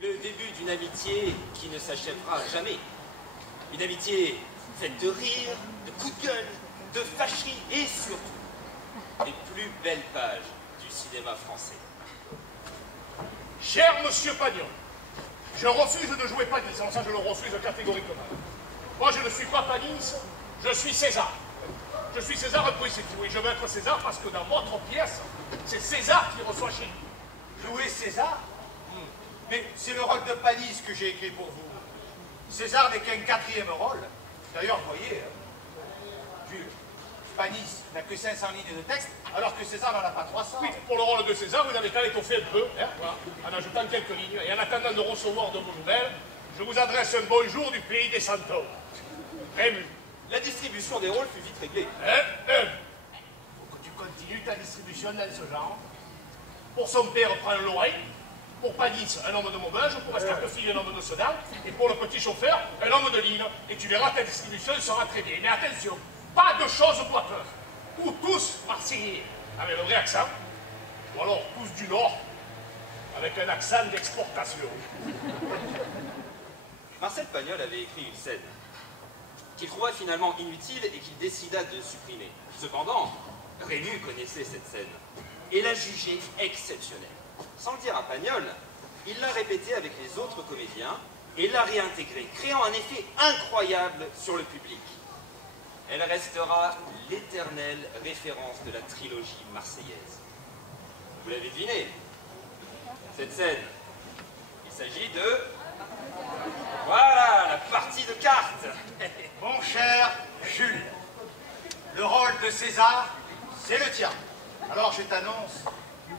Le début d'une amitié qui ne s'achèvera jamais. Une amitié faite de rire, de coups de gueule, de fâcheries et surtout les plus belles pages du cinéma français. Cher monsieur Pagnon, je refuse de jouer Panis, alors ça je le refuse catégoriquement. Moi je ne suis pas Panis, je suis César. Je suis César un policier. Oui, je veux être César parce que dans votre pièce, c'est César qui reçoit chez nous. Jouer César? Mais c'est le rôle de Panis que j'ai écrit pour vous. César n'est qu'un quatrième rôle. D'ailleurs, vous voyez, Jules, Panis n'a que 500 lignes de texte, alors que César n'en a pas 300. Oui, pour le rôle de César, vous avez qu'à l'étoffer un peu, hein, voilà, en ajoutant quelques lignes. Et en attendant de recevoir de vos nouvelles, je vous adresse un bonjour du pays des centaures. Rému. La distribution des rôles fut vite réglée. Faut que tu continues ta distribution dans ce genre. Pour son père, prends un Lorrain. Pour Panis, un homme de Maubeuge. Pour Escarpefil, un homme de Sedan. Et pour le petit chauffeur, un homme de Lille. Et tu verras, ta distribution sera très bien. Mais attention, pas de choses boiteuses. Ou tous marseillais, avec le vrai accent. Ou alors tous du Nord, avec un accent d'exportation. Marcel Pagnol avait écrit une scène qu'il trouva finalement inutile et qu'il décida de supprimer. Cependant, Rému connaissait cette scène et l'a jugée exceptionnelle. Sans le dire à Pagnol, il l'a répétée avec les autres comédiens et l'a réintégrée, créant un effet incroyable sur le public. Elle restera l'éternelle référence de la trilogie marseillaise. Vous l'avez deviné, cette scène, il s'agit de... Voilà, la partie de cartes. Mon cher Jules, le rôle de César, c'est le tien. Alors je t'annonce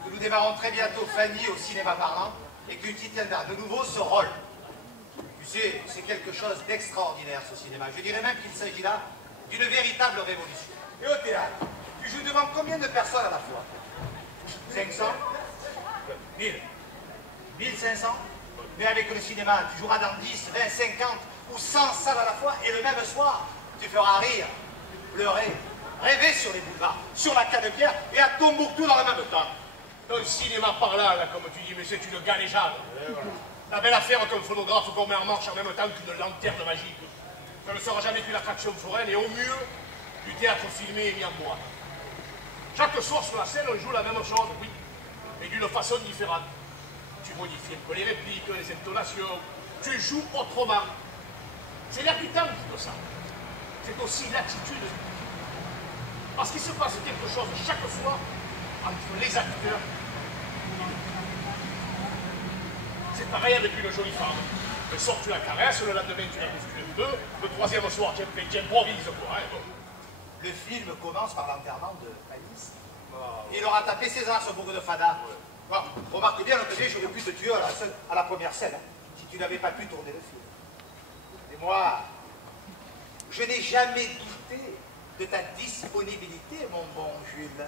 que nous démarrons très bientôt Fanny au cinéma parlant et que tu tiendras de nouveau ce rôle. Tu sais, c'est quelque chose d'extraordinaire ce cinéma. Je dirais même qu'il s'agit là d'une véritable révolution. Et au théâtre, tu joues devant combien de personnes à la fois? 500? 1000? 1500? Mais avec le cinéma, tu joueras dans 10, 20, 50 ou 100 salles à la fois et le même soir. Tu feras rire, pleurer, rêver sur les boulevards, sur la Canebière et à Tombouctou dans le même temps. Un cinéma parlant, là, comme tu dis, mais c'est une galéjade. La belle affaire qu'un phonographe qu'on met en marche en même temps qu'une lanterne magique. Ça ne sera jamais qu'une attraction foraine et au mieux, du théâtre filmé et mis en bois. Chaque soir sur la scène, on joue la même chose, oui, mais d'une façon différente. Tu modifies un peu les répliques, les intonations, tu joues autrement. C'est l'air du temps qui fait ça. C'est aussi l'attitude. Parce qu'il se passe quelque chose chaque fois entre les acteurs. C'est pareil avec une jolie femme. Le soir tu la caresses, le lendemain tu la bouscules un peu, le troisième soir tu improvises quoi. Hein, bon. Le film commence par l'enterrement de Panis. Il aura tapé César, ce bourreau de fada. Bon, remarque bien, l'autre jour, j'aurais pu te tuer à la première scène, hein, si tu n'avais pas pu tourner le film. Et moi, je n'ai jamais douté de ta disponibilité, mon bon Jules.